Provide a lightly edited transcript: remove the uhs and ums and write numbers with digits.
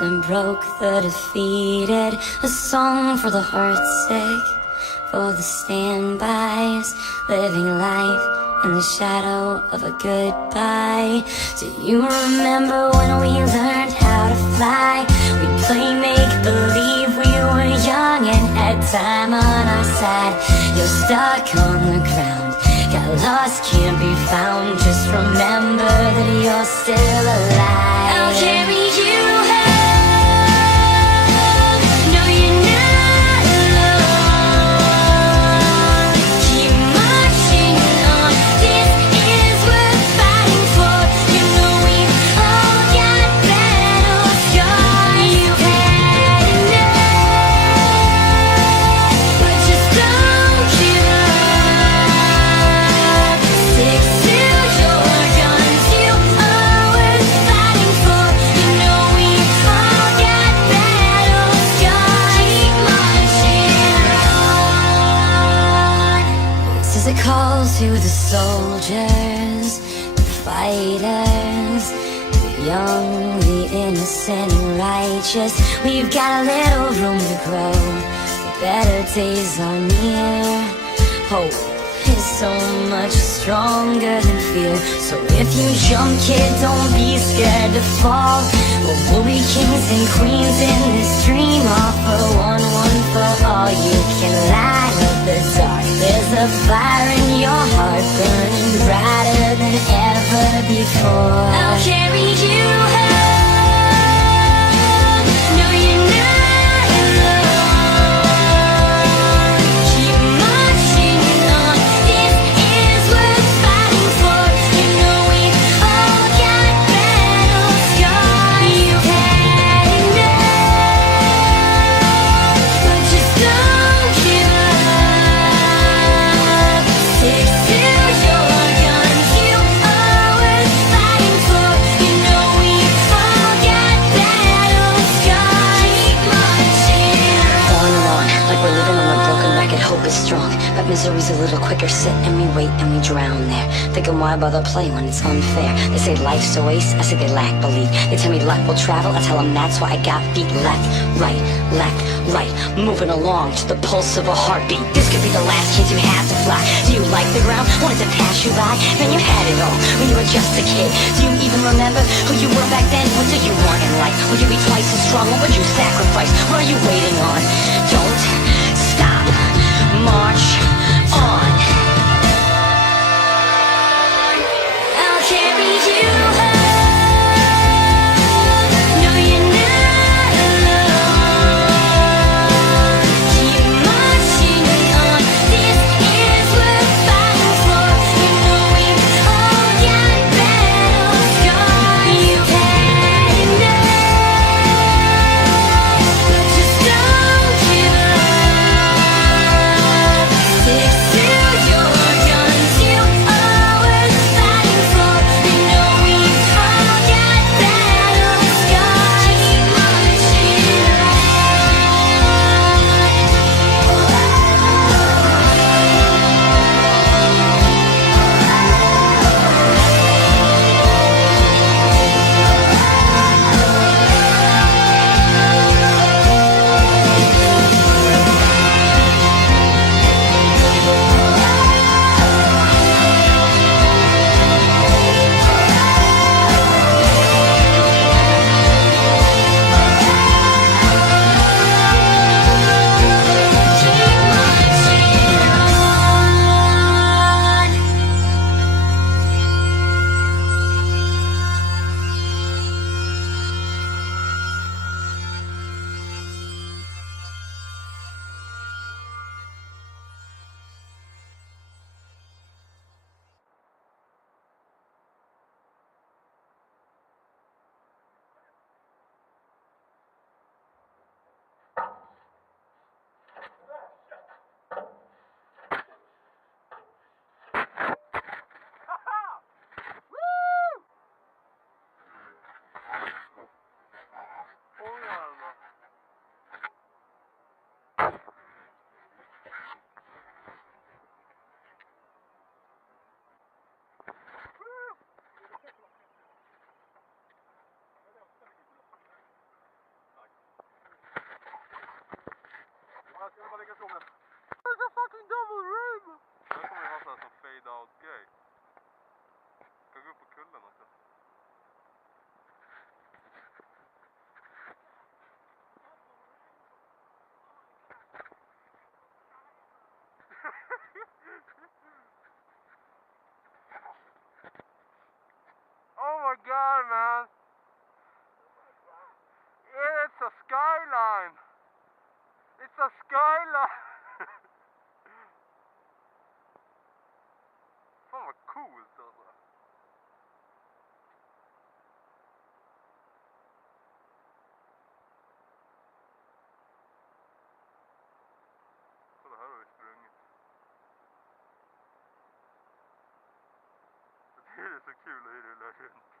then broke the defeated. A song for the heartsick, for the standbys, living life in the shadow of a goodbye. Do you remember when we learned how to fly? We'd play make-believe, we were young and had time on our side. You're stuck on the ground, got lost, can't be found. Just remember that you're still alive. I'll carry you home. No, you're not alone. Keep marching on. This is worth fighting for. You know we've all got battle scars. You've had enough, but just don't give up. Stick to your guns. You are worth fighting for. You know we've all got battle scars. Keep marching on. This is a call to the soldiers, the fighters, the young, the innocent and righteous. We've got a little room to grow. The better days are near. Hope is so much stronger than fear. So if you jump, kid, don't be scared to fall. We'll be kings and queens in this dream. All for one, one for all. You can light up the dark. There's a fire in your heart, burning brighter than ever before. I'll carry you home. No, you're not alone. Keep marching on. This is worth fighting for. You know we've all got battle scars. You've had enough, but just don't give up. Stick to your guns. You are worth fighting for. You know we've all got battle scars. Keep marching on and on, like we're living on a broken record. Hope is strong, but misery's a little quicker. Sit and we wait and we drown there, thinking why bother play when it's unfair. They say life's a waste, I say they lack belief. They tell me luck will travel, I tell them that's why I got feet. Left, right, moving along to the pulse of a heartbeat. This could be the last chance you have to fly. Do you like the ground? Wanted to pass you by? Man, you had it all when you were just a kid. Do you even remember who you were back then? What do you want in life? Would you be twice as strong? What would you sacrifice? What are you waiting on? Don't stop, march on. I'll carry you home. No, you're not alone. Keep marching on. This is worth fighting for. You know we've all got battle scars. You've had enough, but just don't give up. fade out grej. Ska gå upp på kullen också. Oh my god, man! It's a skyline! It's a skyline! Fan vad coolt alltså. Kolla, här har vi sprungit. Det är så kul att rulla runt.